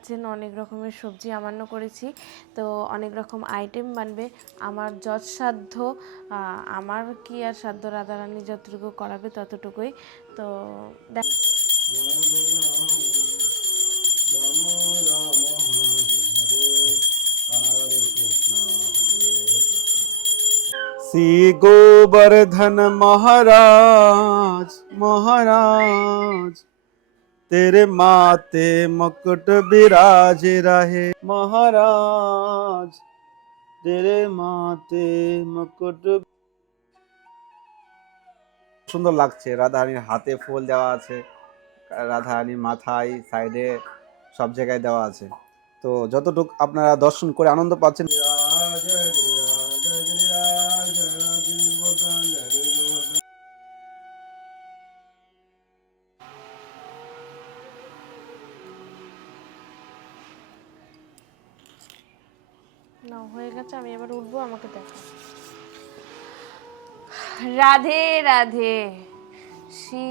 পাচ্ছেন অনেক রকমের সবজি আমান্য করেছি তো অনেক রকম আইটেম বানবে আমার যৎসাধ্য আহ, আমার কি আর সাধ্য রাধারানী যতটুকু করাবে ততটুকুই তো দেখ श्री गोवर्धन महाराज महाराज तेरे माथे मुकुट विराज रहे महाराज तेरे माथे মুকুট সুন্দর লাগছে রাধারানীর হাতে ফুল দেওয়া আছে রাধারানীর মাথায় সাইডে সব জায়গায় দেওয়া আছে তো যতটুকু আপনারা দর্শন করে আনন্দ পাচ্ছেন না হয়ে গেছে, আমি এবার উঠবো, আমাকে দেখো। রাধে রাধে, শ্রী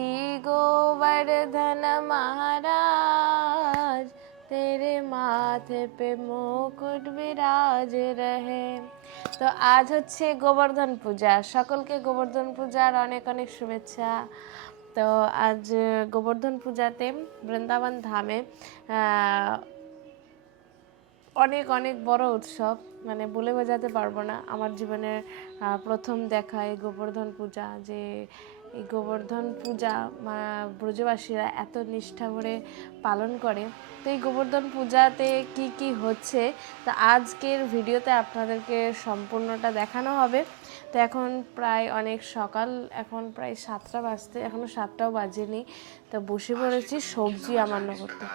গোবর্ধন মহারাজ, তেরে মাথে পে মুকুট বিরাজ রহে। তো আজ হচ্ছে গোবর্ধন পূজা, সকলকে গোবর্ধন পূজার অনেক অনেক শুভেচ্ছা। তো আজ গোবর্ধন পূজাতে বৃন্দাবন ধামে অনেক অনেক বড় উৎসব। মানে বলে বোঝাতে পারব না। আমার জীবনের প্রথম দেখা এই গোবর্ধন পূজা, যে এই গোবর্ধন পূজা ব্রজবাসীরা এত নিষ্ঠা করে পালন করে। তো এই গোবর্ধন পূজাতে কি কি হচ্ছে? তা আজকের ভিডিওতে আপনাদেরকে সম্পূর্ণটা দেখানো হবে। তো এখন প্রায় অনেক সকাল, এখন প্রায় সাতটা বাজতে এখনও সাতটাও বাজেনি। তো বসে পড়েছি সবজি আমার করতে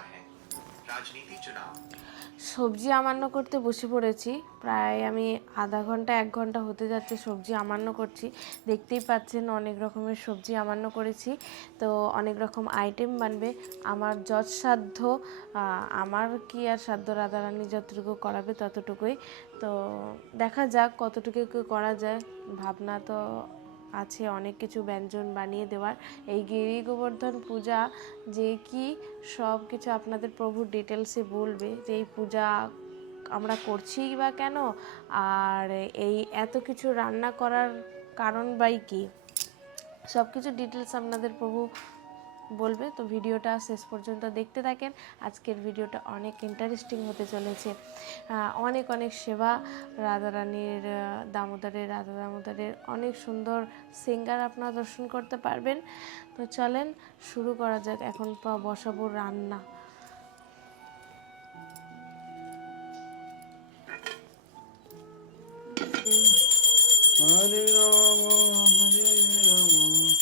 সবজি আমান্য করতে বসে পড়েছি। প্রায় আমি আধা ঘণ্টা, এক ঘণ্টা হতে যাচ্ছে সবজি আমান্য করছি। দেখতেই পাচ্ছেন অনেক রকমের সবজি আমান্য করেছি। তো অনেক রকম আইটেম বানবে। আমার যৎসাধ্য আমার কি আর সাধ্য রাধারানী যতটুকু করাবে ততটুকুই। তো দেখা যাক কতটুকু করা যায়। ভাবনা তো আছে, অনেক কিছু ব্যঞ্জন বানিয়ে দেওয়ার। এই গিরি গোবর্ধন পূজা যে কি সব কিছু আপনাদের প্রভুর ডিটেলসে বলবে যে এই পূজা আমরা করছি বা কেন? আর এই এত কিছু রান্না করার কারণ বাই কি? সব কিছু ডিটেলস আপনাদের প্রভু বলবে। তো ভিডিওটা শেষ পর্যন্ত দেখতে থাকেন। আজকের ভিডিওটা অনেক ইন্টারেস্টিং হতে চলেছে। অনেক অনেক সেবা রাধারানীর দামোদরের, রাধা দামোদরের অনেক সুন্দর সিঙ্গার আপনারা দর্শন করতে পারবেন। তো চলেন, শুরু করা যাক। এখন বসাবো রান্না। হরে রাম হরে রাম।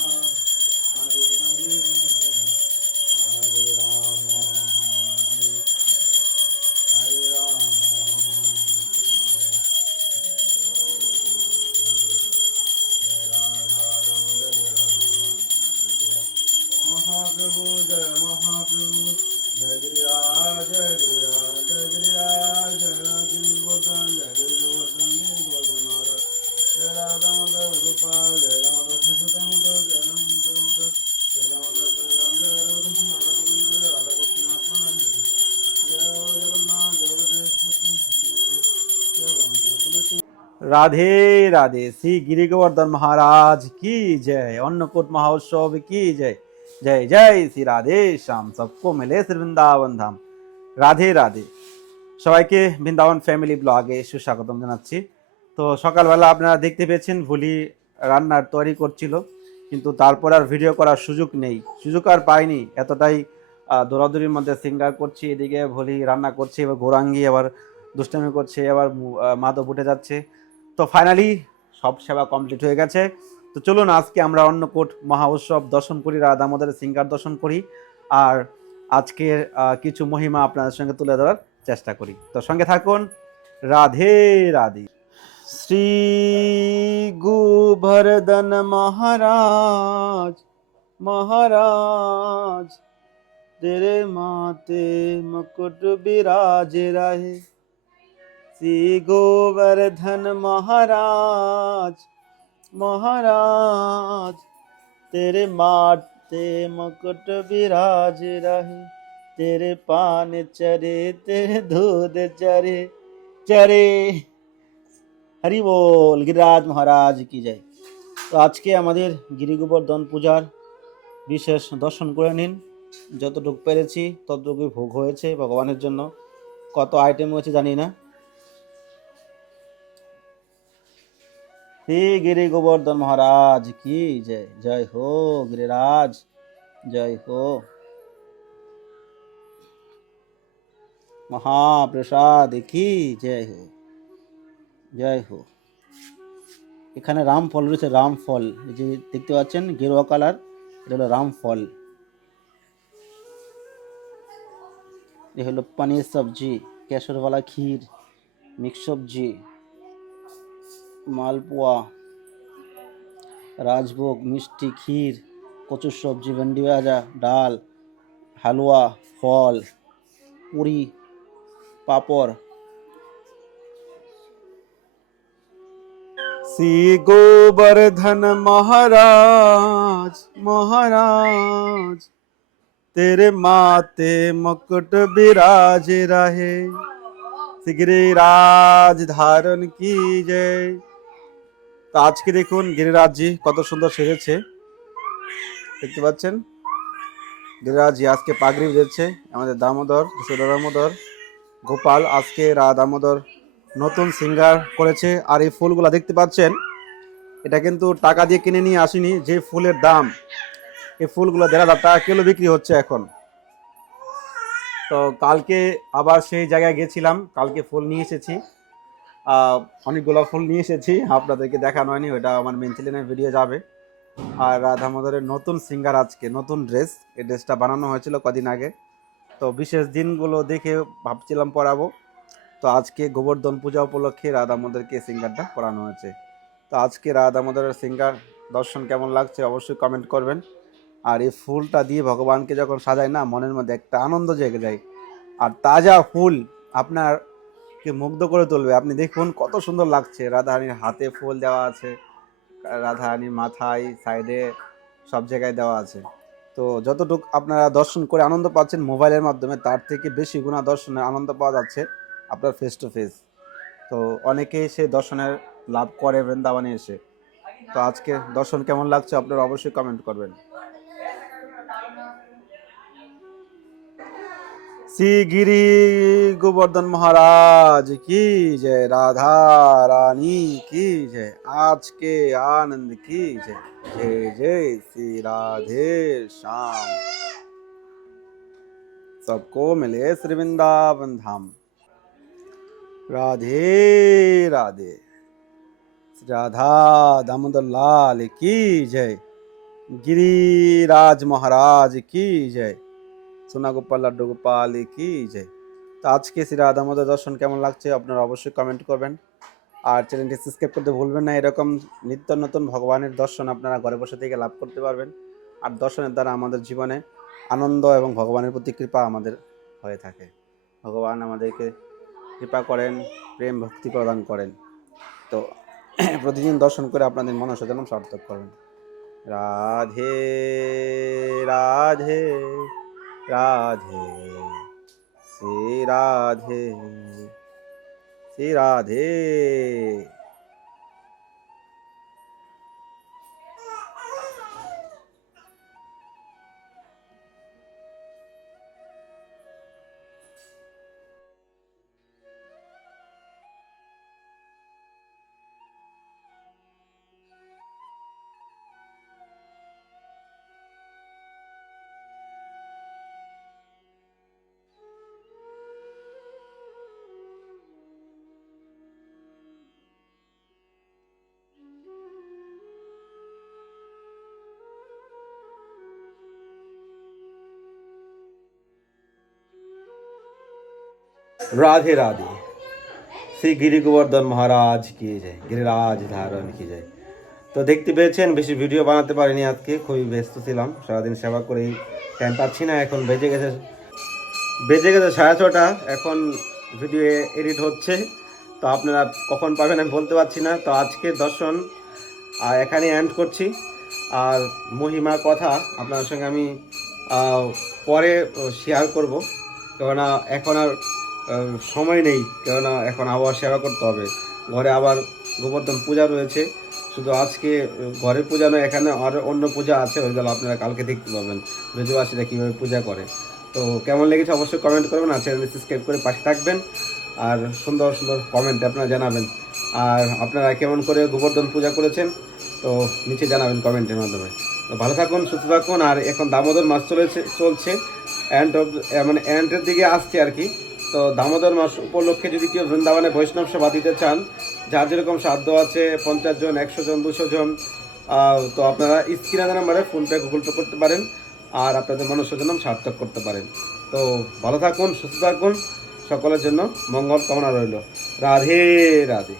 মহাপ্রভু জয় মহাপ্রভু জয় গিরিরাজ জয় গিরিরাজ জয় গিরিরাজ জয় গিরিশ বর্ধন জয় গিরি গোবর্ধন গিরি গোবর্ধন মহারাজ জয় রাধা মাতা গোপাল জয় রামাতা শিশুতা মাতা জয় রামাতা মাতা জয় রামাতা জয় রাম জয় রাধা রাধা গোবিন্দ জয় রাধা গোপীনাথ জয় জগন্নাথ জয় জয় রাম জয় তুলসী রাধে রাধে শ্রী গিরি গোবর্ধন মহারাজ, কি জয়? অন্নকূট মহোৎসব, কি জয়? জয় জয় শ্রী রাধে শ্যাম সবকো মিলে শ্রী বৃন্দাবন ধাম রাধে রাধে সবাইকে বৃন্দাবন ফ্যামিলি ব্লগে সুস্বাগতম জানাচ্ছি। তো সকালবেলা আপনারা দেখতে পেয়েছেন, ভুলি রান্নার তৈরি করছিল, কিন্তু তারপর আর ভিডিও করার সুযোগ নেই। সুযোগ আর পাইনি। এতটাই দৌড়াদৌড়ির মধ্যে সিঙ্গার করছি, এদিকে ভুলি রান্না করছি, এবার গোরাঙ্গি আবার দুষ্টামি করছে, আবার মাদক উঠে যাচ্ছে। তো ফাইনালি সব সেবা কমপ্লিট হয়ে গেছে। তো চলুন, আজকে আমরা অন্নকূট মহা উৎসব দর্শন করি, রাধা আমাদের সিঙ্গার দর্শন করি, আর আজকের কিছু মহিমা আপনাদের সঙ্গে তুলে ধরার চেষ্টা করি। তো সঙ্গে থাকুন, রাধে রাধে। শ্রী গোবর্ধন মহারাজ মহারাজ, তেরে মাতে মুকুট বিরাজ রাহে। শ্রী গোবর্ধন মহারাজ মহারাজ तेरे माथे मुकुट विराज रहे तेरे पान चरे तेरे दूध चरे चरे হরি বল গিরিরাজ মহারাজ কি যায় তো আজকে আমাদের গিরি গোবর্ধন পূজার বিশেষ দর্শন করে নিন যতটুকু পেরেছি ততটুকুই ভোগ হয়েছে ভগবানের জন্য কত আইটেম হয়েছে জানি না হে গিরি গোবর্ধন মহারাজ, কি জয় জয় হো গিরিরাজ, জয় হো। মহাপ্রসাদ, কি জয় হো জয় হো। এখানে রাম ফল রয়েছে রাম ফল যে দেখতে পাচ্ছেন, গেরুয়া কালার, এটা হলো রামফল। এ হলো পানির সবজি, কেশরওয়ালা ক্ষীর, মিক্স সবজি। মালপোয়া, রাজভোগ, মিষ্টি, ক্ষীর, কচুর সবজি, ভেন্ডি ভাজা, ডাল, হালুয়া, ফল, পুরি, পাঁপড়। শ্রী গোবর্ধন মহারাজ মহারাজ, তেরে মাতে মুকুট বিরাজ রহে। গিরিরাজ ধারণ কি জয়। তো আজকে দেখুন গিরিরাজজি কত সুন্দর সেজেছে। দেখতে পাচ্ছেন? গিরিরাজজি আজকে পাগড়ি বেঁধেছে, আমাদের দামোদর দামোদর। গোপাল আজকে রা দামোদর নতুন সিঙ্গার করেছে, আর এই ফুলগুলো দেখতে পাচ্ছেন? এটা কিন্তু টাকা দিয়ে কিনে নিয়ে আসিনি, যে ফুলের দাম। এই ফুলগুলো দেড় হাজার টাকা কিলো বিক্রি হচ্ছে এখন। তো কালকে আবার সেই জায়গায় গেছিলাম, কালকে ফুল নিয়ে এসেছি। অনেকগুলো ফুল নিয়ে এসেছি। আপনাদেরকে দেখানো হয়নি, ওটা আমার মেন চ্যানেলের ভিডিও যাবে। আর রাধা মাধবের নতুন সিঙ্গার আজকে, নতুন ড্রেস এই ড্রেসটা বানানো হয়েছিল কদিন আগে। তো বিশেষ দিনগুলো দেখে ভাবছিলাম পরাবো। তো আজকে গোবর্ধন পূজা উপলক্ষে রাধা মাধবকে সিঙ্গারটা পরানো হয়েছে। তো আজকে রাধা মাধবের সিঙ্গার দর্শন কেমন লাগছে অবশ্যই কমেন্ট করবেন। আর এই ফুলটা দিয়ে ভগবানকে যখন সাজায় না, মনের মধ্যে একটা আনন্দ জেগে যায়। আর তাজা ফুল আপনার কে মুগ্ধ করে তুলবে? আপনি দেখুন কত সুন্দর লাগছে। রাধারানীর হাতে ফুল দেওয়া আছে, রাধারানীর মাথায়, সাইডে সব জায়গায় দেওয়া আছে। তো যতটুকু আপনারা দর্শন করে আনন্দ পাচ্ছেন মোবাইলের মাধ্যমে, তার থেকে বেশি গুণা দর্শনের আনন্দ পাওয়া যাচ্ছে আপনার ফেস টু ফেস তো অনেকেই সে দর্শনের লাভ করে বৃন্দাবনে এসে। তো আজকে দর্শন কেমন লাগছে আপনারা অবশ্যই কমেন্ট করবেন। श्री गिरी गोवर्धन महाराज की जय, राधा रानी की जय, आज के आनंद की जय। जय जय श्री राधे श्याम। सबको मिले श्री वृंदावन धाम। राधे राधे। राधा दामोदर लाल की जय। गिरिराज महाराज की जय। সোনা গোপাল লাড্ডু গোপাল কি? জয়। তো আজকে শ্রী রাধা দর্শন কেমন লাগছে আপনারা অবশ্যই কমেন্ট করবেন। আর চ্যানেলটি সাবস্ক্রাইব করতে ভুলবেন না, এরকম নিত্য নতুন ভগবানের দর্শন আপনারা ঘরে বসে থেকে লাভ করতে পারবেন। আর দর্শনের দ্বারা আমাদের জীবনে আনন্দ এবং ভগবানের প্রতি কৃপা আমাদের হয়ে থাকে। ভগবান আমাদেরকে কৃপা করেন, প্রেম ভক্তি প্রদান করেন। তো প্রতিদিন দর্শন করে আপনাদের মনসজনম সার্থক করবেন। রাধে রাধে। রাধে শ্রী রাধে শ্রী রাধে রাধে রাধে শ্রী গিরি গোবর্ধন মহারাজ কি যায় গিরিরাজ ধারণ কি যায় তো দেখতে পেয়েছেন, বেশি ভিডিও বানাতে পারিনি আজকে, খুবই ব্যস্ত ছিলাম। সারাদিন সেবা করেই টাইম পাচ্ছি না, এখন বেজে গেছে বেজে গেছে সাড়ে ছটা। এখন ভিডিও এডিট হচ্ছে। তো আপনারা কখন পাবেন আমি বলতে পারছি না। তো আজকে দর্শন আর এখানে এন্ড করছি। আর মহিমার কথা আপনার সঙ্গে আমি পরে শেয়ার করব। কেননা এখন আর সময় নেই, কেননা এখন আবার সেবা করতে হবে। ঘরে আবার গোবর্ধন পূজা রয়েছে, শুধু আজকে ঘরে পূজা নয়, এখানে আর অন্য পূজা আছে ওইগুলো আপনারা কালকে দেখতে পাবেন, ব্রজবাসীরা কীভাবে পূজা করে। তো কেমন লেগেছে অবশ্যই কমেন্ট করবেন আর চ্যানেল সাবস্ক্রাইব করে পাশে থাকবেন, আর সুন্দর সুন্দর কমেন্ট আপনারা জানাবেন। আর আপনারা কেমন করে গোবর্ধন পূজা করেছেন, তো নিচে জানাবেন কমেন্টের মাধ্যমে। তো ভালো থাকুন, সুস্থ থাকুন, আর এখন দামোদর মাস চলেছে, চলছে অ্যান্ড অফ মানে অ্যান্ডের দিকে আসছে আর কি। তো দামোদর মাস উপলক্ষে যদি কেউ বৃন্দাবনে বৈষ্ণব সেবা দিতে চান, যার যেরকম সাধ্য আছে, পঞ্চাশ জন, একশো জন, দুশো জন তো আপনারা স্ক্রিনে নাম্বারে ফোনপে গুগল পে করতে পারেন আর আপনাদের মনুষ্যজনম সার্থক করতে পারেন। তো ভালো থাকুন, সুস্থ থাকুন, সকলের জন্য মঙ্গল কামনা রইল। রাধে রাধে।